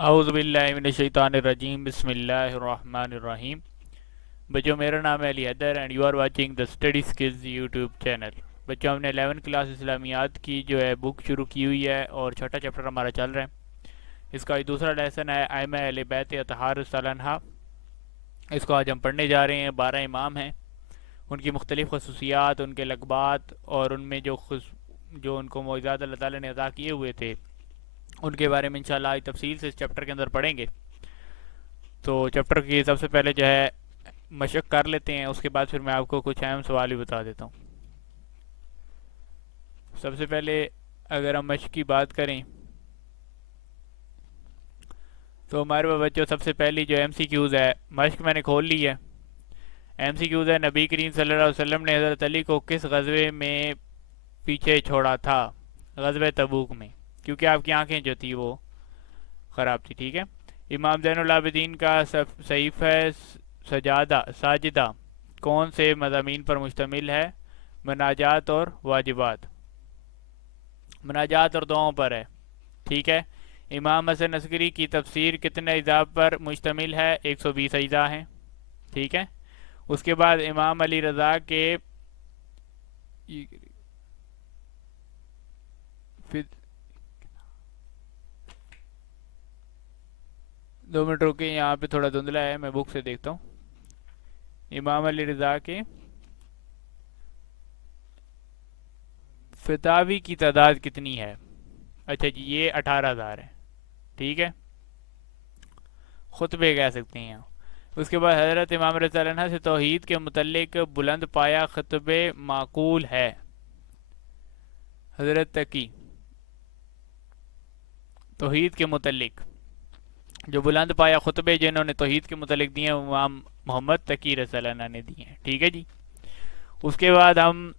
اعوذ باللہ من الشیطان الرجیم بسم اللہ الرحمن الرحیم. بچوں میرا نام ہے Ali Haider and you are watching the study skills YouTube channel. بچوں ہم نے 11 کلاس اسلامیات کی جو ہے بک شروع کی ہوئی ہے اور چھٹا چیپٹر ہمارا چل رہا ہے. اس کا دوسرا لیسن ہے ائمہ اہل بیت اطہار الصالحہ. اس کو آج ہم پڑھنے جا رہے ہیں. 12 امام ہیں, ان کی مختلف خصوصیات, ان کے لقبات اور ان میں جو ان کو معجزات اللہ تعالیٰ نے عطا کیے ہوئے تھے ان کے بارے میں انشاءاللہ آج تفصیل سے اس چیپٹر کے اندر پڑھیں گے. تو چیپٹر کی سب سے پہلے جو ہے مشق کر لیتے ہیں, اس کے بعد پھر میں آپ کو کچھ اہم سوال بھی بتا دیتا ہوں. سب سے پہلے اگر ہم مشق کی بات کریں تو ہمارے پاس بچوں سب سے پہلی جو ایم سی کیوز ہے, مشق میں نے کھول لی ہے. ایم سی کیوز ہے, نبی کریم صلی اللہ علیہ وسلم نے حضرت علی کو کس غزوے میں پیچھے چھوڑا تھا؟ غزوہ تبوک میں, کیونکہ آپ کی آنکھیں جو تھی وہ خراب تھی. ٹھیک ہے. امام زین العابدین کا صحیفہ ساجدہ کون سے مضامین پر مشتمل ہے؟ مناجات اور واجبات, مناجات اور دعاؤں پر ہے. ٹھیک ہے. امام حسن عسکری کی تفسیر کتنے اجزاء پر مشتمل ہے؟ 120 اجزاء ہیں. ٹھیک ہے. اس کے بعد امام علی رضا کے 2 منٹ روکے, یہاں پہ تھوڑا دھندلا ہے, میں بک سے دیکھتا ہوں. امام علی رضا کے فتاوی کی تعداد کتنی ہے؟ اچھا جی, یہ 18,000 ہے. ٹھیک ہے. خطبے کہہ سکتے ہیں. اس کے بعد حضرت امام رضی اللہ عنہ سے توحید کے متعلق بلند پایا خطبے معقول ہے؟ حضرت تقی. توحید کے متعلق جو بلند پایا خطبے جنہوں نے توحید کے متعلق دیے ہیں امام محمد تقی رضی اللہ عنہ نے دیے ہیں. ٹھیک ہے جی. اس کے بعد ہم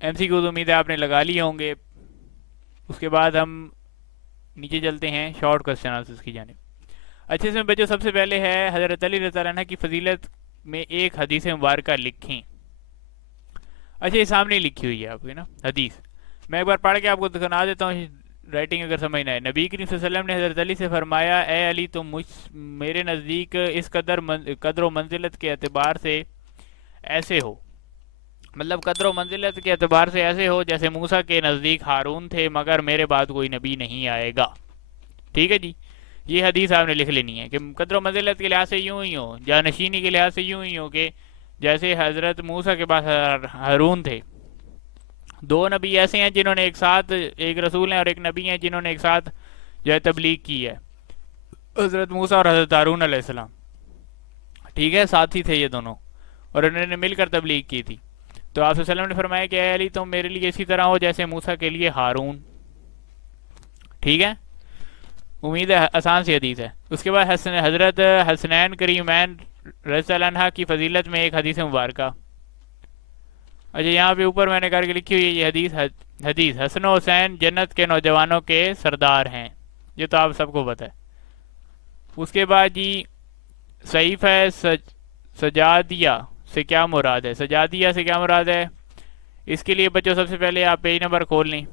ایم سی کیوز امید ہے آپ نے لگا لیے ہوں گے. اس کے بعد ہم نیچے چلتے ہیں شارٹ کوسچن آنسرز کی جانب. اچھے سے بچوں سب سے پہلے ہے حضرت علی رضی اللہ عنہ کی فضیلت میں ایک حدیث مبارکہ لکھیں. اچھا یہ سامنے لکھی ہوئی ہے آپ کی نا حدیث, میں ایک بار پڑھ کے آپ کو دکھا دیتا ہوں رائٹنگ اگر سمجھنا ہے. نبی کریم صلی اللہ علیہ وسلم نے حضرت علی سے فرمایا, اے علی تم میرے نزدیک اس قدر و منزلت کے اعتبار سے ایسے ہو, مطلب قدر و منزلت کے اعتبار سے ایسے ہو جیسے موسیٰ کے نزدیک ہارون تھے, مگر میرے بعد کوئی نبی نہیں آئے گا. ٹھیک ہے جی. یہ حدیث آپ نے لکھ لینی ہے کہ قدر و منزلت کے لحاظ سے یوں ہی ہو, جانشینی کے لحاظ سے یوں ہی ہو کہ جیسے حضرت موسیٰ کے پاس ہارون تھے. 2 نبی ایسے ہیں جنہوں نے ایک ساتھ, ایک رسول ہیں اور ایک نبی ہیں جنہوں نے ایک ساتھ جو ہے تبلیغ کی ہے, حضرت موسیٰ اور حضرت ہارون علیہ السلام. ٹھیک ہے. ساتھی تھے یہ دونوں اور انہوں نے مل کر تبلیغ کی تھی. تو آپ صلی اللہ علیہ وسلم نے فرمایا کہ اے علی تم میرے لیے اسی طرح ہو جیسے موسیٰ کے لیے ہارون. ٹھیک ہے. امید ہے آسان سی حدیث ہے. اس کے بعد حضرت حسنین کریمین رضی اللہ عنہ کی فضیلت میں ایک حدیث مبارکہ. اچھا یہاں پہ اوپر میں نے کر کے لکھی ہوئی ہے یہ حدیث حسن و حسین جنت کے نوجوانوں کے سردار ہیں, یہ تو آپ سب کو پتہ ہے. اس کے بعد جی صحیفہ سجادیہ سے کیا مراد ہے؟ سجادیہ سے کیا مراد ہے؟ اس کے لیے بچوں سب سے پہلے آپ پیج نمبر کھول لیں,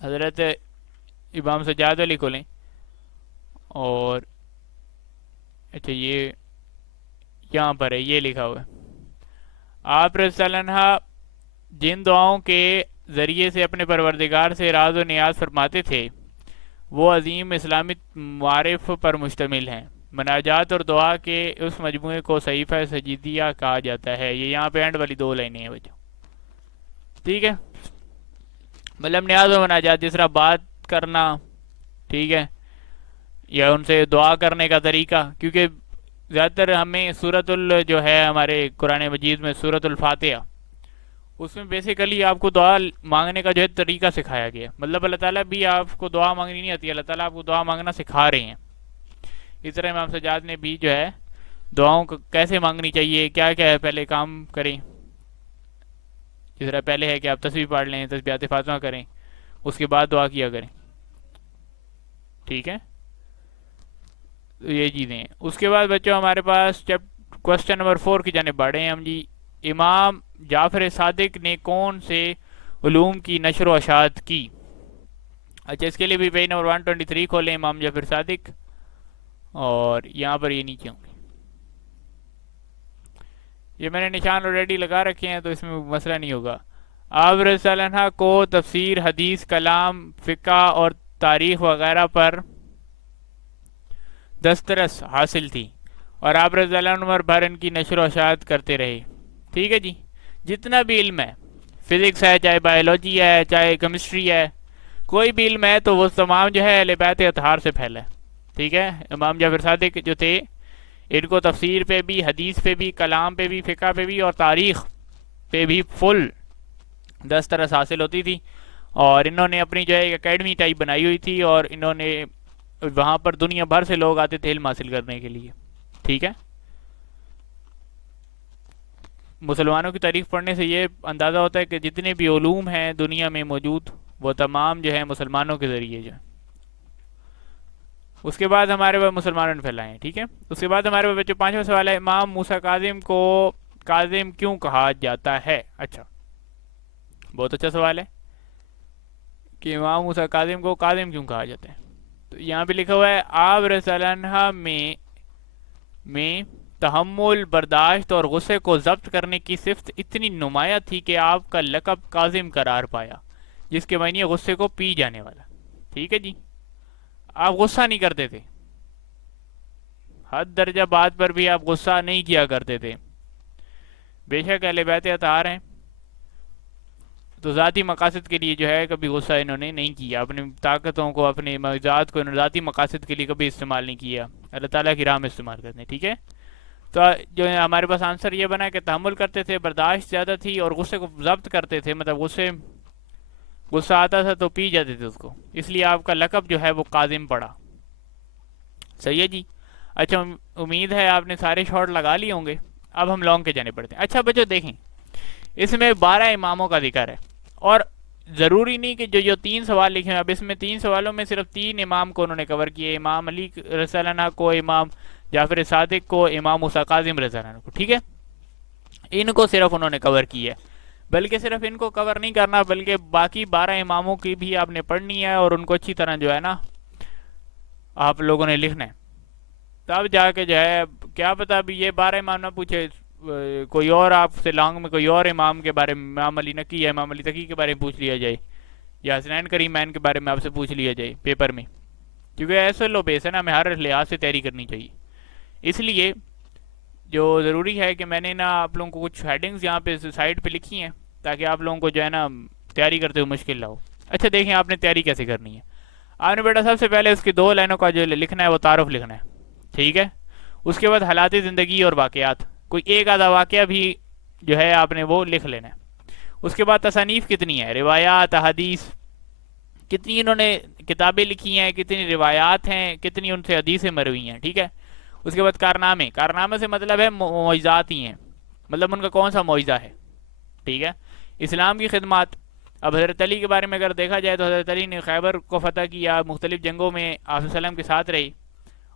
حضرت امام سجاد علی کھولیں, اور اچھا یہ یہاں پر ہے, یہ لکھا ہوا ہے آپ رضی اللہ عنہ جن دعاؤں کے ذریعے سے اپنے پروردگار سے راز و نیاز فرماتے تھے وہ عظیم اسلامی معارف پر مشتمل ہیں. مناجات اور دعا کے اس مجموعے کو صحیفہ سجیدیہ کہا جاتا ہے. یہ یہاں پہ اینڈ والی 2 لائنیں ہیں بچوں. ٹھیک ہے. مطلب نیاز و مناجات جس طرح بات کرنا, ٹھیک ہے, یا ان سے دعا کرنے کا طریقہ, کیونکہ زیادہ تر ہمیں جو ہے ہمارے قرآن مجید میں سورۃ الفاتحہ, اس میں بیسیکلی آپ کو دعا مانگنے کا جو ہے طریقہ سکھایا گیا. مطلب اللہ تعالیٰ بھی آپ کو دعا مانگنی نہیں آتی, اللہ تعالیٰ آپ کو دعا مانگنا سکھا رہے ہیں. اس طرح امام سجاد نے بھی جو ہے دعاؤں کو کیسے مانگنی چاہیے, کیا کیا ہے پہلے کام کریں. جس طرح پہلے ہے کہ آپ تسبیح پڑھ لیں, تسبیحات فاطمہ کریں, اس کے بعد دعا کیا کریں. ٹھیک ہے. تو یہ چیزیں ہیں. اس کے بعد بچوں ہمارے پاس کوسچن نمبر 4 کی جانب بڑھے ہیں ہم جی. امام جعفر صادق نے کون سے علوم کی نشر و اشاعت کی؟ اچھا اس کے لیے بھی پیج نمبر 123 کھولیں امام جعفر صادق، اور یہاں پر یہ نیچے ہوں گے. یہ میں نے نشان آلریڈی لگا رکھے ہیں تو اس میں مسئلہ نہیں ہوگا. آپ رضی اللہ عنہ کو تفسیر، حدیث، کلام، فقہ اور تاریخ وغیرہ پر دسترس حاصل تھی، اور آپ رضی اللہ عنہ عمر بھر ان کی نشر و اشاعت کرتے رہے. ٹھیک ہے جی. جتنا بھی علم ہے، فزکس ہے، چاہے بایولوجی ہے، چاہے کیمسٹری ہے، کوئی بھی علم ہے تو وہ تمام جو ہے اہل بیت اطہار سے پھیلا ہے. ٹھیک ہے. امام جعفر صادق جو تھے ان کو تفسیر پہ بھی، حدیث پہ بھی، کلام پہ بھی، فقہ پہ بھی اور تاریخ پہ بھی فل دسترس حاصل ہوتی تھی، اور انہوں نے اپنی جو ہے ایک اکیڈمی ٹائپ بنائی ہوئی تھی، اور انہوں نے وہاں پر دنیا بھر سے لوگ آتے تھے علم حاصل کرنے کے لیے. ٹھیک ہے. مسلمانوں کی تاریخ پڑھنے سے یہ اندازہ ہوتا ہے کہ جتنے بھی علوم ہیں دنیا میں موجود وہ تمام جو ہے مسلمانوں کے ذریعے جو ہے. اس کے بعد ہمارے پاس مسلمانوں نے پھیلائے ہیں. ٹھیک ہے. اس کے بعد ہمارے پاس بچے 5واں سوال ہے، امام موسیٰ کاظم کو کاظم کیوں کہا جاتا ہے؟ اچھا، بہت اچھا سوال ہے کہ امام موسیٰ کاظم کو کاظم کیوں کہا جاتا ہے. تو یہاں پہ لکھا ہوا ہے آپ رضی اللہ عنہ میں تحمل، برداشت اور غصے کو ضبط کرنے کی صفت اتنی نمایاں تھی کہ آپ کا لقب کاظم قرار پایا، جس کے معنی غصے کو پی جانے والا. ٹھیک ہے جی. آپ غصہ نہیں کرتے تھے، حد درجہ بات پر بھی آپ غصہ نہیں کیا کرتے تھے. بے شک اہل بیت اطہار ہیں تو ذاتی مقاصد کے لیے جو ہے کبھی غصہ انہوں نے نہیں کیا، اپنی طاقتوں کو، اپنے معجزات کو انہوں نے ذاتی مقاصد کے لیے کبھی استعمال نہیں کیا، اللہ تعالیٰ کی راہ میں استعمال کرتے ہیں. ٹھیک ہے. تو جو ہے ہمارے پاس آنسر یہ بنا کہ تحمل کرتے تھے، برداشت زیادہ تھی، اور غصے کو ضبط کرتے تھے، مطلب غصہ آتا تھا تو پی جاتے تھے اس کو، اس لیے آپ کا لقب جو ہے وہ کاظم پڑا. صحیح ہے جی. اچھا امید ہے آپ نے سارے شارٹ لگا لیے ہوں گے. اب ہم لانگ کے جانے پڑتے ہیں. اچھا بچوں دیکھیں، اس میں 12 اماموں کا ذکر ہے، اور ضروری نہیں کہ جو 3 سوال لکھے ہیں، اب اس میں 3 سوالوں میں صرف 3 امام کو انہوں نے کور کیے، امام علی رضی اللہ عنہ کو، امام جعفر صادق کو، امام موسیٰ کاظم رضی اللہ عنہ کو. ٹھیک ہے. ان کو صرف انہوں نے کور کیا ہے، بلکہ صرف ان کو کور نہیں کرنا بلکہ باقی 12 اماموں کی بھی آپ نے پڑھنی ہے، اور ان کو اچھی طرح جو ہے نا آپ لوگوں نے لکھنا ہے. تب جا کے جو ہے کیا پتا ابھی یہ 12 امام نہ پوچھے، کوئی اور آپ سے لانگ میں کوئی اور امام کے بارے میں، امام علی نقی یا امام علی تقی کے بارے میں پوچھ لیا جائے، یا حسنین کریمین کے بارے میں آپ سے پوچھ لیا جائے پیپر میں، کیونکہ ایسے لو بیس ہے نا، ہمیں ہر لحاظ سے تیاری کرنی چاہیے. اس لیے جو ضروری ہے کہ میں نے نا آپ لوگوں کو کچھ ہیڈنگز یہاں پہ سائڈ پہ لکھی ہیں تاکہ آپ لوگوں کو جو ہے نا تیاری کرتے ہوئے مشکل نہ ہو. اچھا دیکھیں آپ نے تیاری کیسے کرنی ہے. آپ نے بیٹا سب سے پہلے اس کی 2 لائنوں کا جو لکھنا ہے وہ تعارف لکھنا ہے. ٹھیک ہے. اس کے بعد حالات زندگی اور واقعات، کوئی ایک آدھا واقعہ بھی جو ہے آپ نے وہ لکھ لینا ہے. اس کے بعد تصانیف کتنی ہے، روایات، حدیث کتنی انہوں نے کتابیں لکھی ہیں، کتنی روایات ہیں، کتنی ان سے حدیثیں مروی ہیں. ٹھیک ہے. اس کے بعد کارنامے سے مطلب ہے معجزات ہی ہیں، مطلب ان کا کون سا معجزہ ہے. ٹھیک ہے. اسلام کی خدمات، اب حضرت علی کے بارے میں اگر دیکھا جائے تو حضرت علی نے خیبر کو فتح کیا، مختلف جنگوں میں آپ وسلم کے ساتھ رہی،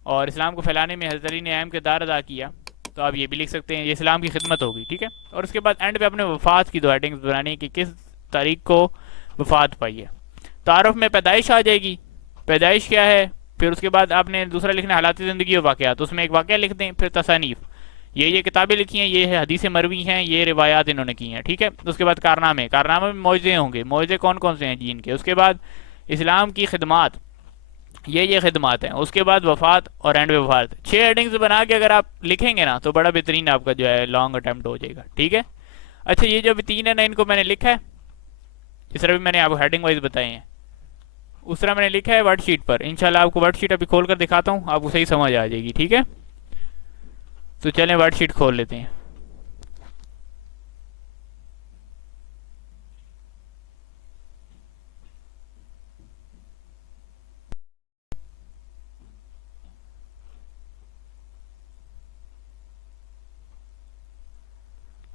اور اسلام کو پھیلانے میں حضرت علی نے اہم کردار ادا کیا. تو آپ یہ بھی لکھ سکتے ہیں، یہ اسلام کی خدمت ہوگی. ٹھیک ہے. اور اس کے بعد اینڈ پہ اپنے وفات کی 2 ہیڈنگز بنانی ہے کہ کس تاریخ کو وفات پائی ہے. تعارف میں پیدائش آ جائے گی، پیدائش کیا ہے. پھر اس کے بعد آپ نے دوسرا لکھنا ہے حالات زندگی اور واقعات، اس میں ایک واقعہ لکھ دیں. پھر تصانیف، یہ کتابیں لکھی ہیں، یہ حدیث مروی ہیں، یہ روایات انہوں نے کی ہیں. ٹھیک ہے. اس کے بعد کارنامے میں معجزے ہوں گے. معجزے کون کون سے ہیں جی ان کے. اس کے بعد اسلام کی خدمات، یہ خدمات ہیں. اس کے بعد وفات اور اینڈ وفات. 6 ہیڈنگز بنا کے اگر آپ لکھیں گے نا تو بڑا بہترین آپ کا جو ہے لانگ اٹیمپٹ ہو جائے گا. ٹھیک ہے. اچھا یہ جو ابھی 3 ہے نا، ان کو میں نے لکھا ہے اس طرح بھی میں نے آپ کو ہیڈنگ وائز بتائے ہیں، اس طرح میں نے لکھا ہے ورڈ شیٹ پر. انشاءاللہ آپ کو ورڈ شیٹ ابھی کھول کر دکھاتا ہوں، آپ کو صحیح سمجھ آ جائے گی. ٹھیک ہے. تو چلیں ورڈ شیٹ کھول لیتے ہیں.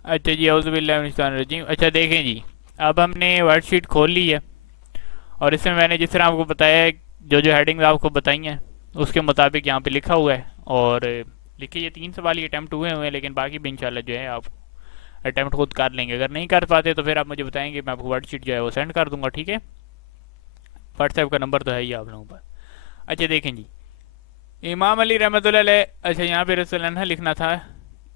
اچھا جی، اعوذ باللہ من الشیطان الرجیم. اچھا دیکھیں جی، اب ہم نے ورڈ شیٹ کھول لی ہے، اور اس میں نے جس طرح آپ کو بتایا ہے، جو ہیڈنگز آپ کو بتائی ہیں اس کے مطابق یہاں پہ لکھا ہوا ہے. اور لکھے یہ 3 سوال ہی اٹیمپٹ ہوئے ہیں، لیکن باقی بھی انشاءاللہ جو ہے آپ اٹیمپٹ خود کر لیں گے. اگر نہیں کر پاتے تو پھر آپ مجھے بتائیں گے، میں آپ کو ورڈ شیٹ جو ہے وہ سینڈ کر دوں گا. ٹھیک ہے. واٹس ایپ کا نمبر تو ہے ہی آپ لوگوں پر. اچھا دیکھیں جی, امام علی رحمۃ اللہ علیہ, اچھا یہاں پہ رضی اللہ عنہ لکھنا تھا,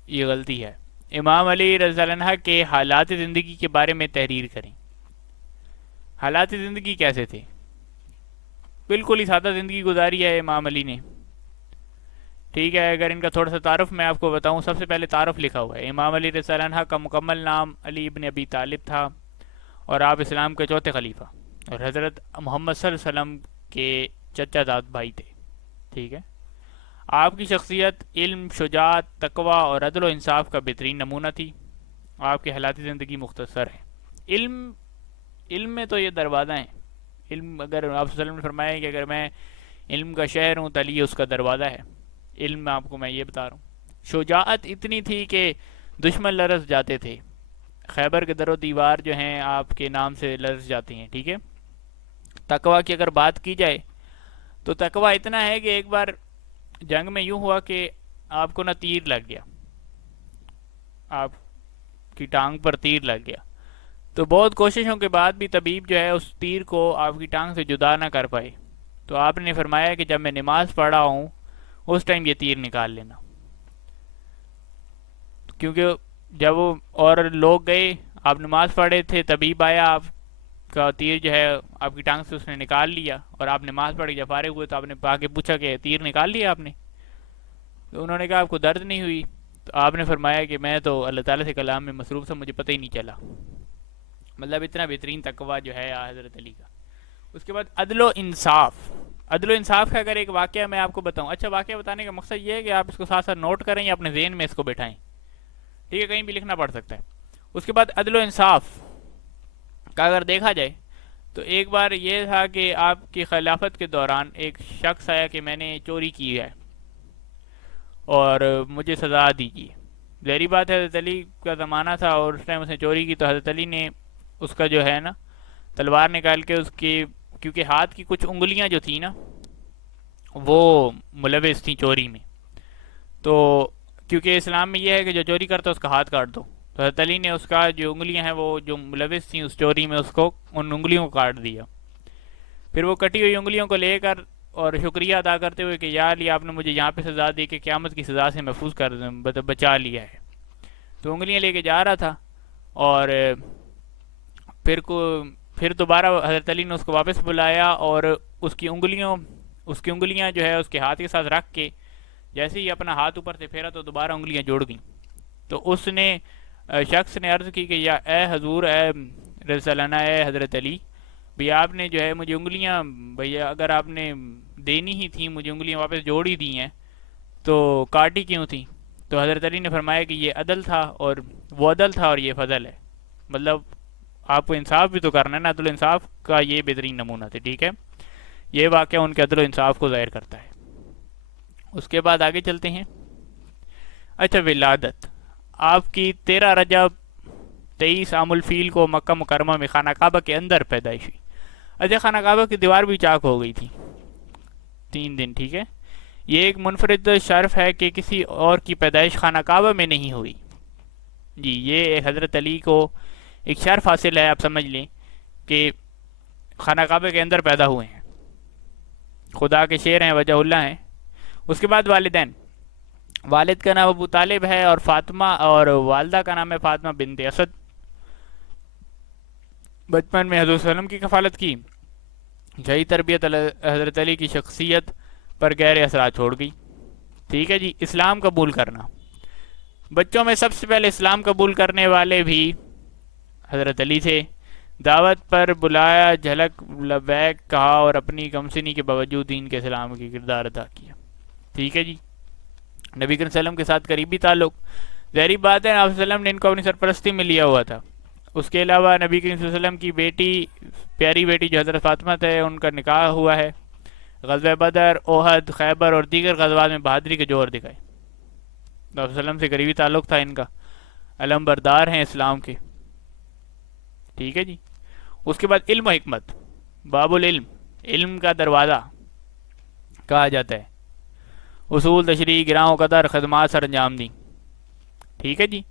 یہ غلطی ہے. امام علی رضی اللہ عنہ کے حالات زندگی کے بارے میں تحریر کریں. حالات زندگی کیسے تھے؟ بالکل ہی سادہ زندگی گزاری ہے امام علی نے. ٹھیک ہے, اگر ان کا تھوڑا سا تعارف میں آپ کو بتاؤں, سب سے پہلے تعارف لکھا ہوا ہے. امام علی رضی اللہ عنہ کا مکمل نام علی ابن ابی طالب تھا, اور آپ اسلام کے چوتھے خلیفہ اور حضرت محمد صلی اللہ علیہ وسلم کے چچا داد بھائی تھے. ٹھیک ہے. آپ کی شخصیت علم, شجاعت, تقوی اور عدل و انصاف کا بہترین نمونہ تھی. آپ کے حالات زندگی مختصر ہیں. علم میں تو یہ دروازہ ہیں. علم, اگر آپ صلی اللہ علیہ وسلم نے فرمایا کہ اگر میں علم کا شہر ہوں تو علی اس کا دروازہ ہے. علم میں آپ کو میں یہ بتا رہا ہوں. شجاعت اتنی تھی کہ دشمن لرز جاتے تھے. خیبر کے در و دیوار جو ہیں آپ کے نام سے لرز جاتی ہیں. ٹھیک ہے. تقوی کی اگر بات کی جائے تو تقوی اتنا ہے کہ ایک بار جنگ میں یوں ہوا کہ آپ کو نہ تیر لگ گیا, آپ کی ٹانگ پر تیر لگ گیا. تو بہت کوششوں کے بعد بھی طبیب جو ہے اس تیر کو آپ کی ٹانگ سے جدا نہ کر پائے. تو آپ نے فرمایا کہ جب میں نماز پڑھ رہا ہوں اس ٹائم یہ تیر نکال لینا, کیونکہ جب وہ اور لوگ گئے, آپ نماز پڑھے تھے, طبیب آیا, آپ کا تیر جو ہے آپ کی ٹانگ سے اس نے نکال لیا, اور آپ نماز پڑھ کے جب فارغ ہوئے تو آپ نے آگے پوچھا کہ تیر نکال لیا آپ نے؟ تو انہوں نے کہا آپ کو درد نہیں ہوئی؟ تو آپ نے فرمایا کہ میں تو اللہ تعالیٰ سے کلام میں مصروف تھا, مجھے پتہ ہی نہیں چلا. مطلب اتنا بہترین تقوی جو ہے حضرت علی کا. اس کے بعد عدل و انصاف. عدل و انصاف کا اگر ایک واقعہ میں آپ کو بتاؤں, اچھا واقعہ بتانے کا مقصد یہ ہے کہ آپ اس کو ساتھ ساتھ نوٹ کریں یا اپنے ذہن میں اس کو بٹھائیں. ٹھیک ہے, کہیں بھی لکھنا پڑ سکتا ہے. اس کے بعد عدل و انصاف کا اگر دیکھا جائے تو ایک بار یہ تھا کہ آپ کی خلافت کے دوران ایک شخص آیا کہ میں نے چوری کی ہے اور مجھے سزا دیجیے. ظاہری بات ہے حضرت علی کا زمانہ تھا اور اس ٹائم اس نے چوری کی, تو حضرت علی نے اس کا جو ہے نا تلوار نکال کے اس کی, کیونکہ ہاتھ کی کچھ انگلیاں جو تھیں نا وہ ملوث تھیں چوری میں, تو کیونکہ اسلام میں یہ ہے کہ جو چوری کرتا ہے اس کا ہاتھ کاٹ دو, تو حضرت علی نے اس کا جو انگلیاں ہیں وہ جو ملوث تھیں اس چوری میں, اس کو ان انگلیوں کو کاٹ دیا. پھر وہ کٹی ہوئی انگلیوں کو لے کر اور شکریہ ادا کرتے ہوئے کہ یا علی آپ نے مجھے یہاں پہ سزا دی کہ قیامت کی سزا سے محفوظ کر بچا لیا ہے, تو انگلیاں لے کے جا رہا تھا. اور پھر دوبارہ حضرت علی نے اس کو واپس بلایا اور اس کی انگلیاں جو ہے اس کے ہاتھ کے ساتھ رکھ کے جیسے ہی اپنا ہاتھ اوپر سے پھیرا تو دوبارہ انگلیاں جوڑ گئیں. تو اس نے شخص نے عرض کی کہ یا اے حضور, اے رضی اللہ عنہ, اے حضرت علی, بھئی آپ نے جو ہے مجھے انگلیاں, بھیا اگر آپ نے دینی ہی تھیں مجھے انگلیاں واپس جوڑ ہی دی ہیں تو کاٹی کیوں تھیں؟ تو حضرت علی نے فرمایا کہ یہ عدل تھا, اور وہ عدل تھا اور یہ فضل ہے. مطلب آپ کو انصاف بھی تو کرنا ہے نا, عدل و انصاف کا یہ بہترین نمونہ تھے. ٹھیک ہے, یہ واقعہ ان کے عدل و انصاف کو ظاہر کرتا ہے. اس کے بعد آگے چلتے ہیں. اچھا, ولادت آپ کی 13 رجب 23 عام الفیل کو مکہ مکرمہ میں خانہ کعبہ کے اندر پیدائش ہوئی. اچھا, خانہ کعبہ کی دیوار بھی چاک ہو گئی تھی 3 دن. ٹھیک ہے, یہ ایک منفرد شرف ہے کہ کسی اور کی پیدائش خانہ کعبہ میں نہیں ہوئی. جی, یہ حضرت علی کو ایک شرف حاصل ہے, آپ سمجھ لیں کہ خانہ کعبہ کے اندر پیدا ہوئے ہیں, خدا کے شیر ہیں, وجہ اللہ ہیں. اس کے بعد والدین. والد کا نام ابو طالب ہے اور فاطمہ, اور والدہ کا نام ہے فاطمہ بنت اسد. بچپن میں حضور صلی اللہ علیہ وسلم کی کفالت کی. صحیح تربیت حضرت علی کی شخصیت پر گہرے اثرات چھوڑ گئی. ٹھیک ہے جی. اسلام قبول کرنا. بچوں میں سب سے پہلے اسلام قبول کرنے والے بھی حضرت علی تھے. دعوت پر بلایا, جھلک لبیک کہا اور اپنی کمسنی کے باوجود دین کے اسلام کی کردار ادا کیا. ٹھیک ہے جی. نبی کریم صلی اللہ علیہ وسلم کے ساتھ قریبی تعلق. ظاہری بات ہے آپ صلی اللہ علیہ وسلم نے ان کو اپنی سرپرستی میں لیا ہوا تھا. اس کے علاوہ نبی کریم صلی اللہ علیہ وسلم کی بیٹی, پیاری بیٹی جو حضرت فاطمہ ہے, ان کا نکاح ہوا ہے. غزوہ بدر, احد, خیبر اور دیگر غزوات میں بہادری کے جوہر دکھائے. آپ صلی اللہ علیہ وسلم سے قریبی تعلق تھا ان کا, علم بردار ہیں اسلام کے. ٹھیک ہے جی. اس کے بعد علم و حکمت. باب العلم, علم کا دروازہ کہا جاتا ہے. اصول, تشریح, گراں و قدر, خدمات سر انجام دی. ٹھیک ہے جی.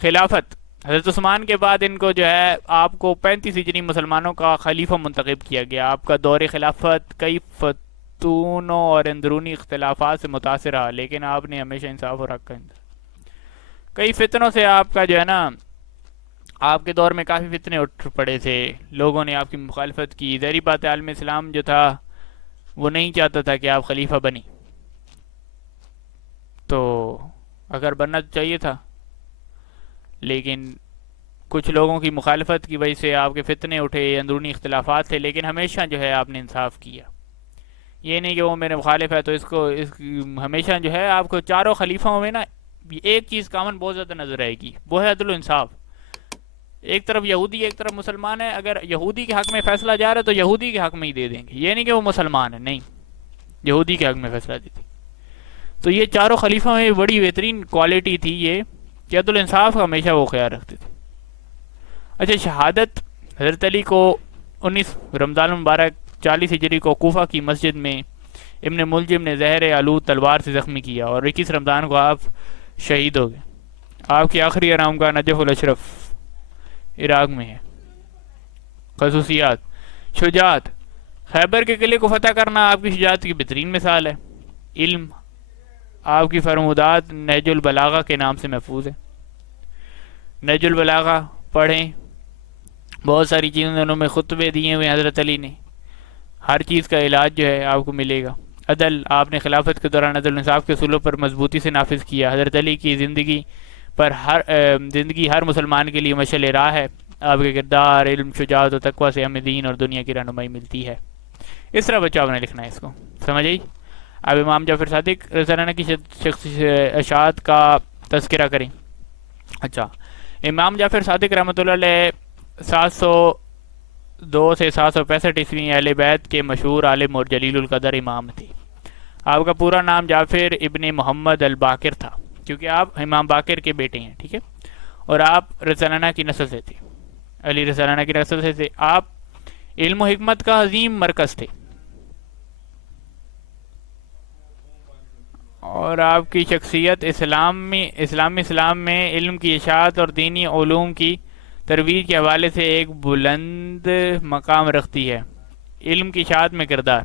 خلافت, حضرت عثمان کے بعد ان کو جو ہے آپ کو 35 ہجری مسلمانوں کا خلیفہ منتخب کیا گیا. آپ کا دور خلافت کئی فتونوں اور اندرونی اختلافات سے متاثر رہا، لیکن آپ نے ہمیشہ انصاف اور حق کا کئی فتنوں سے آپ کا جو ہے نا، آپ کے دور میں کافی فتنے اٹھ پڑے تھے، لوگوں نے آپ کی مخالفت کی. ظاہری بات ہے عالم اسلام جو تھا وہ نہیں چاہتا تھا کہ آپ خلیفہ بنی، تو اگر بننا تو چاہیے تھا، لیکن کچھ لوگوں کی مخالفت کی وجہ سے آپ کے فتنے اٹھے، اندرونی اختلافات تھے، لیکن ہمیشہ جو ہے آپ نے انصاف کیا. یہ نہیں کہ وہ میرے مخالف ہے تو ہمیشہ جو ہے آپ کو چاروں خلیفوں میں نا ایک چیز کامن بہت زیادہ نظر آئے گی، وہ ہے عدل و انصاف. ایک طرف یہودی ایک طرف مسلمان ہے، اگر یہودی کے حق میں فیصلہ جا رہا ہے تو یہودی کے حق میں ہی دے دیں گے، یہ نہیں کہ وہ مسلمان ہے، نہیں، یہودی کے حق میں فیصلہ دیتے. تو یہ چاروں خلیفوں میں بڑی بہترین کوالٹی تھی یہ کہ عدل و انصاف کا ہمیشہ وہ خیال رکھتے تھے. اچھا، شہادت حضرت علی کو 19 رمضان المبارک 40 ہجری کو کوفہ کی مسجد میں ابن ملجم نے زہر آلود تلوار سے زخمی کیا، اور 21 رمضان کو آپ شہید ہو گئے. آپ کی آخری آرام کا نجف الاشرف عراق میں ہے. خصوصیات: شجاعت، خیبر کے قلعے کو فتح کرنا آپ کی شجاعت کی بہترین مثال ہے. علم، آپ کی فرمودات نہج البلاغہ کے نام سے محفوظ ہے. نہج البلاغہ پڑھیں، بہت ساری چیزوں میں خطبے دیے ہوئے حضرت علی نے، ہر چیز کا علاج جو ہے آپ کو ملے گا. عدل، آپ نے خلافت کے دوران عدل انصاف کے اصولوں پر مضبوطی سے نافذ کیا. حضرت علی کی زندگی ہر مسلمان کے لیے مشعل راہ ہے. آپ کے کردار، علم، شجاعت و تقوی سے ہمیں دین اور دنیا کی رہنمائی ملتی ہے. اس طرح بچہ آپ نے لکھنا ہے، اس کو سمجھ آئی. اب امام جعفر صادق رضی اللہ عنہ کی شخصی اشاعت کا تذکرہ کریں. اچھا، امام جعفر صادق رحمۃ اللہ علیہ 702 سے 765 عیسوی اہل بیت کے مشہور عالم اور جلیل القدر امام تھے. آپ کا پورا نام جعفر ابن محمد الباقر تھا، کیونکہ آپ امام باقر کے بیٹے ہیں، ٹھیک ہے، اور آپ رضی اللہ عنہ کی نسل سے تھے، علی رضی اللہ عنہ کی نسل سے تھے. آپ علم و حکمت کا عظیم مرکز تھے، اور آپ کی شخصیت اسلام میں علم کی اشاعت اور دینی علوم کی ترویج کے حوالے سے ایک بلند مقام رکھتی ہے. علم کی اشاعت میں کردار: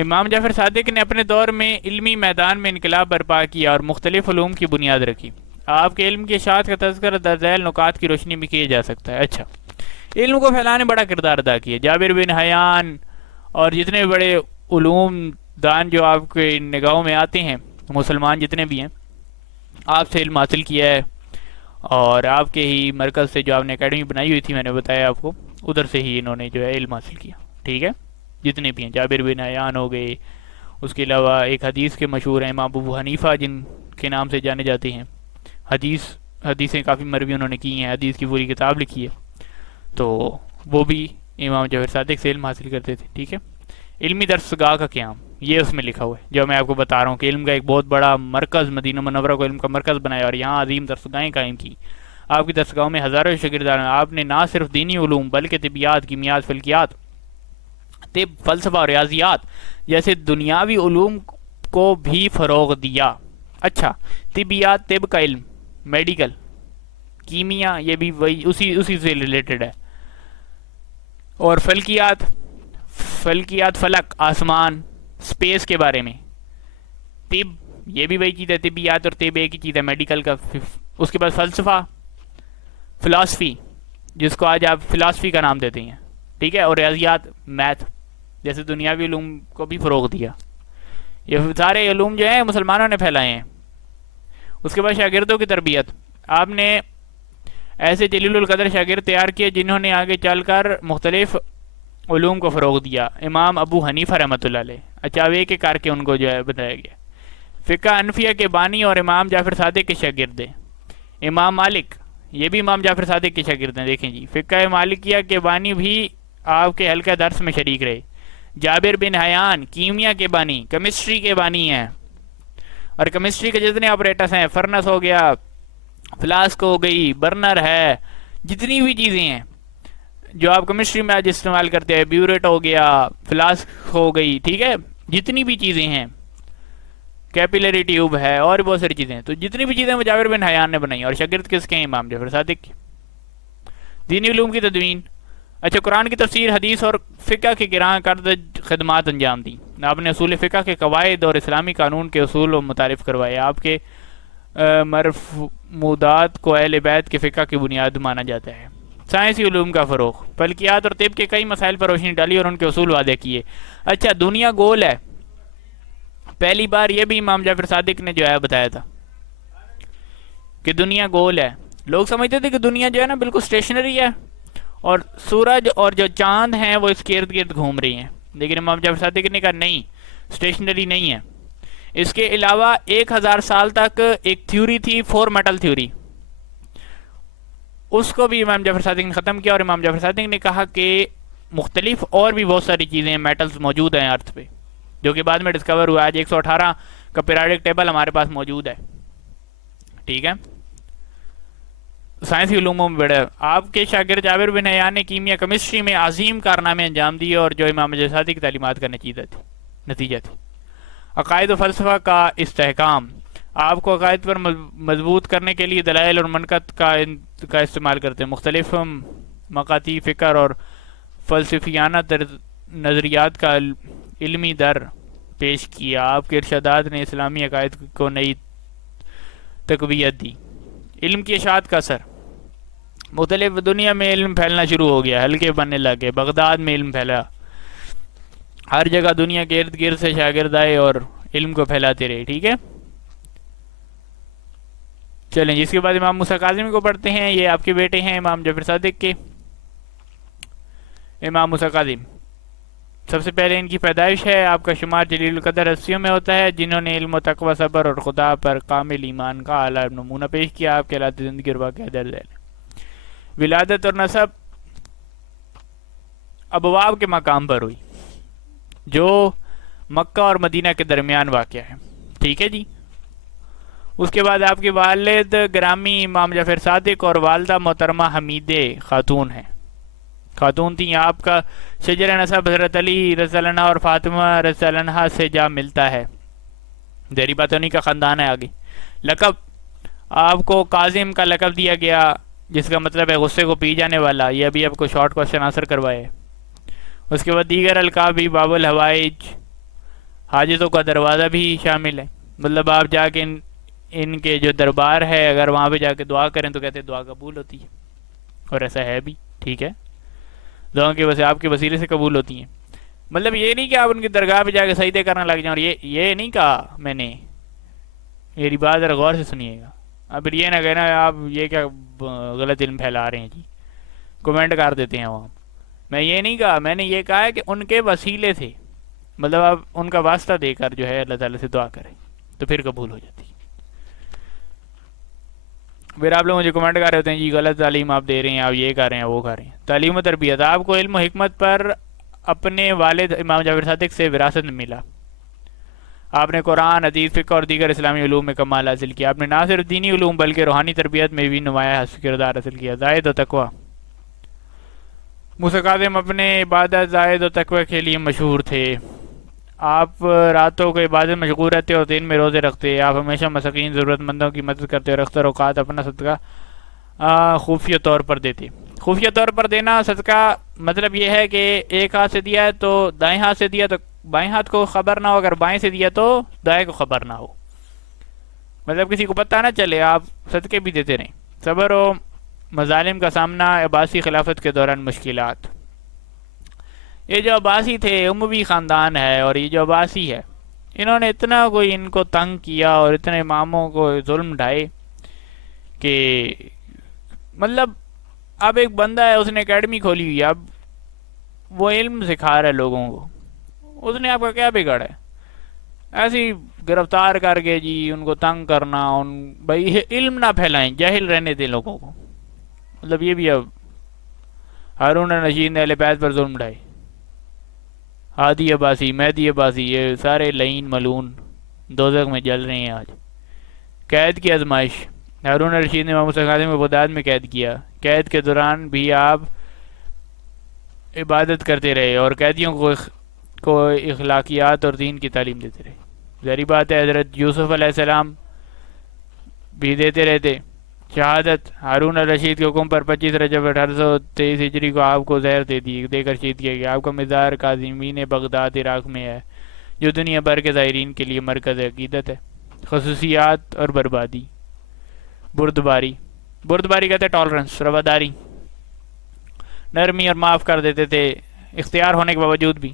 امام جعفر صادق نے اپنے دور میں علمی میدان میں انقلاب برپا کیا اور مختلف علوم کی بنیاد رکھی. آپ کے علم کی اشاعت کا تذکرہ در ذیل نکات کی روشنی میں کیا جا سکتا ہے. اچھا، علم کو پھیلانے بڑا کردار ادا کیا. جابر بن حیان اور جتنے بڑے علوم دان جو آپ کے نگاہوں میں آتے ہیں، مسلمان جتنے بھی ہیں، آپ سے علم حاصل کیا ہے، اور آپ کے ہی مرکز سے جو آپ نے اکیڈمی بنائی ہوئی تھی، میں نے بتایا آپ کو، ادھر سے ہی انہوں نے جو ہے علم حاصل کیا. ٹھیک ہے، جتنے بھی ہیں، جابر بن حیان ہو گئے، اس کے علاوہ ایک حدیث کے مشہور ہیں امام ابو حنیفہ جن کے نام سے جانے جاتے ہیں، حدیثیں کافی مروی انہوں نے کی ہیں، حدیث کی پوری کتاب لکھی ہے، تو وہ بھی امام جعفر صادق سے علم حاصل کرتے تھے. ٹھیک ہے، علمی درسگاہ کا قیام، یہ اس میں لکھا ہوا ہے جو میں آپ کو بتا رہا ہوں کہ علم کا ایک بہت بڑا مرکز، مدینہ منورہ کو علم کا مرکز بنایا اور یہاں عظیم درسگاہیں قائم کی. آپ کی درسگاہوں میں ہزاروں شاگردان ہیں. آپ نے نہ صرف دینی علوم بلکہ طبیات، کیمیات، فلکیات، طب، فلسفہ اور ریاضیات جیسے دنیاوی علوم کو بھی فروغ دیا. اچھا، طبیات، طب کا علم، میڈیکل، کیمیا، یہ بھی وہی اسی سے ریلیٹڈ ہے. اور فلکیات فلک، آسمان، سپیس کے بارے میں. طب، یہ بھی وہی چیز ہے، طبیات اور طب ایک ہی چیز ہے، میڈیکل کا. اس کے بعد فلسفہ، فلاسفی، جس کو آج آپ فلاسفی کا نام دیتے ہیں، ٹھیک ہے، اور ریاضیات، میتھ جیسے دنیاوی علوم کو بھی فروغ دیا. یہ سارے علوم جو ہیں مسلمانوں نے پھیلائے ہیں. اس کے بعد شاگردوں کی تربیت. آپ نے ایسے جلیل القدر شاگرد تیار کیے جنہوں نے آگے چل کر مختلف علوم کو فروغ دیا. امام ابو حنیفہ رحمۃ اللہ علیہ، اچھا ایک ایک کر کے ان کو جو ہے بتایا گیا. فقہ انفیہ کے بانی اور امام جعفر صادق کے شاگرد ہیں. امام مالک، یہ بھی امام جعفر صادق کے شاگرد ہیں. دیکھیں جی، فقہ مالکیہ کے بانی بھی آپ کے حلقہ درس میں شریک رہے. جابر بن حیان کیمیا کے بانی، کیمسٹری کے بانی ہیں، اور کیمسٹری کے جتنے آپریٹرس ہیں، فرنس ہو گیا، فلاسک ہو گئی، برنر ہے، جتنی بھی چیزیں ہیں جو آپ کیمسٹری میں آج استعمال کرتے ہیں، بیوریٹ ہو گیا، فلاسک ہو گئی، ٹھیک ہے، جتنی بھی چیزیں ہیں، کیپیلری ٹیوب ہے اور بہت ساری چیزیں ہیں. تو جتنی بھی چیزیں جابر بن حیان نے بنائی. اور شاگرد کس کے ہیں؟ امام جعفر صادق کے. دینی علوم کی تدوین. اچھا قرآن کی تفسیر، حدیث اور فقہ کی گراں کردہ خدمات انجام دیں. آپ نے اصول فقہ کے قواعد اور اسلامی قانون کے اصول و متعارف کروائے. آپ کے مرفوضات کو اہل بیت کے فقہ کی بنیاد مانا جاتا ہے. سائنسی علوم کا فروغ، فلکیات اور طب کے کئی مسائل پر روشنی ڈالی اور ان کے اصول واضح کیے. اچھا دنیا گول ہے، پہلی بار یہ بھی امام جعفر صادق نے جو ہے بتایا تھا کہ دنیا گول ہے. لوگ سمجھتے تھے کہ دنیا جو ہے نا بالکل اسٹیشنری ہے اور سورج اور جو چاند ہیں وہ اس کے ارد گرد گھوم رہی ہیں. لیکن امام جعفر صادق نے کہا نہیں، اسٹیشنری نہیں ہے. اس کے علاوہ 1000 سال تک ایک تھیوری تھی، فور میٹل تھیوری، اس کو بھی امام جعفر صادق نے ختم کیا. اور امام جعفر صادق نے کہا کہ مختلف اور بھی بہت ساری چیزیں میٹلز موجود ہیں ارتھ پہ، جو کہ بعد میں ڈسکور ہوا. آج 118 کا پیریڈک ٹیبل ہمارے پاس موجود ہے. ٹھیک ہے، سائنسی علوموں میں بڑے. آپ کے شاگرد جابر بن حیان نے کیمیا کیمسٹری میں عظیم کارنامے انجام دیے اور جو امام جعفر صادق کی تعلیمات کا نتیجہ تھی. عقائد و فلسفہ کا استحکام. آپ کو عقائد پر مضبوط کرنے کے لیے دلائل اور منطق کا استعمال کرتے ہیں. مختلف مقاطی فکر اور فلسفیانہ نظریات کا علمی در پیش کیا. آپ کے ارشادات نے اسلامی عقائد کو نئی تقویت دی. علم کی اشاعت کا اثر. مختلف دنیا میں علم پھیلنا شروع ہو گیا، حلقے بننے لگے. بغداد میں علم پھیلا، ہر جگہ دنیا کے ارد گرد سے شاگرد آئے اور علم کو پھیلاتے رہے. ٹھیک ہے، چلیں جس کے بعد امام موسیٰ کاظمی کو پڑھتے ہیں. یہ آپ کے بیٹے ہیں امام جعفر صادق کے. امام موسیٰ کاظم، سب سے پہلے ان کی پیدائش ہے. آپ کا شمار جلیل القدر ہستیوں میں ہوتا ہے جنہوں نے علم و تقوی، صبر اور خدا پر کامل ایمان کا اعلیٰ نمونہ پیش کیا. آپ کے حالات زندگی اور واقعہ درج ذیل. ولادت اور نسب ابواب کے مقام پر ہوئی جو مکہ اور مدینہ کے درمیان واقع ہے. ٹھیک ہے جی. اس کے بعد آپ کے والد گرامی امام جعفر صادق اور والدہ محترمہ حمیدہ خاتون ہیں. خاتون تھیں. آپ کا شجر نسب حضرت علی رضی اللہ عنہ اور فاطمہ رضی اللہ عنہ سے جا ملتا ہے. دہری باتونی کا خاندان ہے. آگے لقب. آپ کو کاظم کا لقب دیا گیا جس کا مطلب ہے غصے کو پی جانے والا. یہ ابھی آپ کو شارٹ کوسچن آنسر کروائے. اس کے بعد دیگر القاب بھی باب الحوائج، حاجتوں کا دروازہ بھی شامل ہے. مطلب آپ جا کے ان کے جو دربار ہے اگر وہاں پہ جا کے دعا کریں تو کہتے ہیں دعا قبول ہوتی ہے، اور ایسا ہے بھی. ٹھیک ہے، دعاؤں کی وجہ آپ کے وسیلے سے قبول ہوتی ہیں. مطلب یہ نہیں کہ آپ ان کی درگاہ پہ جا کے سجدے کرنے لگ جائیں. اور یہ نہیں کہا میں نے، میری بات ذرا غور سے سنیے گا. اب یہ نہ کہنا آپ یہ کیا غلط علم پھیلا رہے ہیں جی، کمنٹ کر دیتے ہیں وہاں. میں یہ نہیں کہا، میں نے یہ کہا ہے کہ ان کے وسیلے سے، مطلب آپ ان کا واسطہ دے کر جو ہے اللہ تعالیٰ سے دعا کریں تو پھر قبول ہو جاتی ہے. پھر آپ لوگ مجھے کمنٹ کر رہے ہوتے ہیں جی غلط تعلیم آپ دے رہے ہیں، آپ یہ کر رہے ہیں وہ کر رہے ہیں. تعلیم و تربیت. آپ کو علم و حکمت پر اپنے والد امام جعفر صادق سے وراثت میں ملا. آپ نے قرآن، حدیث، فقہ اور دیگر اسلامی علوم میں کمال حاصل کیا. آپ نے نہ صرف دینی علوم بلکہ روحانی تربیت میں بھی نمایاں کردار حاصل کیا. زاہد و تقوی. موسیٰ کاظم اپنے عبادت، زاہد و تقوی کے لیے مشہور تھے. آپ راتوں کو عبادت مشغول رہتے اور دن میں روزے رکھتے. آپ ہمیشہ مساکین، ضرورت مندوں کی مدد کرتے اور اکثر اوقات اپنا صدقہ خفیہ طور پر دیتے. خفیہ طور پر دینا صدقہ مطلب یہ ہے کہ ایک ہاتھ سے دیا ہے تو دائیں ہاتھ سے دیا تو بائیں ہاتھ کو خبر نہ ہو، اگر بائیں سے دیا تو دائیں کو خبر نہ ہو. مطلب کسی کو پتہ نہ چلے، آپ صدقے بھی دیتے رہیں. صبر و مظالم کا سامنا. عباسی خلافت کے دوران مشکلات. یہ جو عباسی تھے اموی خاندان ہے، اور یہ جو عباسی ہے انہوں نے اتنا کوئی ان کو تنگ کیا اور اتنے اماموں کو ظلم ڈھائے کہ مطلب اب ایک بندہ ہے اس نے اکیڈمی کھولی ہوئی ہے، اب وہ علم سکھا رہا ہے لوگوں کو. اس نے آپ کا کیا بگاڑا ہے؟ ایسے ہی گرفتار کر کے جی ان کو تنگ کرنا. بھائی علم نہ پھیلائیں، جاہل رہنے دیں لوگوں کو. مطلب یہ بھی اب ہارون رشید نے اہل بیت پر ظلم ڈھائے. ہادی عباسی، مہدی عباسی، یہ سارے لعین ملعون دوزخ میں جل رہے ہیں آج. قید کی آزمائش. ہارون رشید نے امام موسیٰ کاظم کو بغداد میں قید کیا. قید کے دوران بھی آپ عبادت کرتے رہے اور قیدیوں کو اخلاقیات اور دین کی تعلیم دیتے رہے. ظاہری بات ہے حضرت یوسف علیہ السلام بھی دیتے رہتے شہادت. ہارون الرشید کے حکم پر 25 رجب 1823 ہجری کو آپ کو زہر دے کر شہید کیا گیا. آپ کا مزار کاظمین بغداد عراق میں ہے جو دنیا بھر کے زائرین کے لیے مرکز عقیدت ہے. خصوصیات اور بربادی. بردباری کہتے ہیں ٹالرنس، رواداری، نرمی اور معاف کر دیتے تھے اختیار ہونے کے باوجود بھی.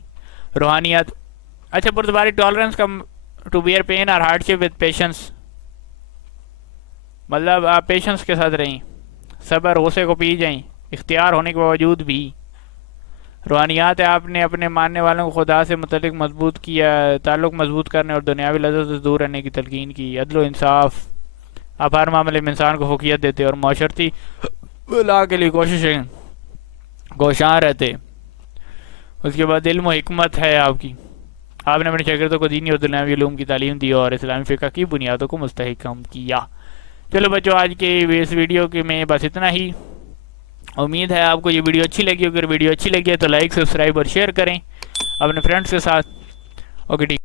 روحانیت. اچھا، بردباری ٹالرنس کا ٹو بیئر پین اور ہارڈ شپ وتھ پیشنس، مطلب آپ پیشنس کے ساتھ رہیں، صبر غصے کو پی جائیں اختیار ہونے کے باوجود بھی. روحانیات ہے آپ نے اپنے ماننے والوں کو خدا سے متعلق مضبوط کیا، تعلق مضبوط کرنے اور دنیاوی لذت سے دور رہنے کی تلقین کی. عدل و انصاف، آپ ہر معاملے میں انسان کو فوقیت دیتے اور معاشرتی بلا کے لیے کوششیں کوشاں رہتے. اس کے بعد علم و حکمت ہے آپ کی، آپ نے اپنے شاگردوں کو دینی اور دنیاوی علوم کی تعلیم دی اور اسلامی فقہ کی بنیادوں کو مستحکم کیا. چلو بچوں، آج کے اس ویڈیو کے میں بس اتنا ہی. امید ہے آپ کو یہ ویڈیو اچھی لگی. اگر ویڈیو اچھی لگی ہے تو لائک، سبسکرائب اور شیئر کریں اپنے فرینڈس کے ساتھ. اوکے ٹھیک.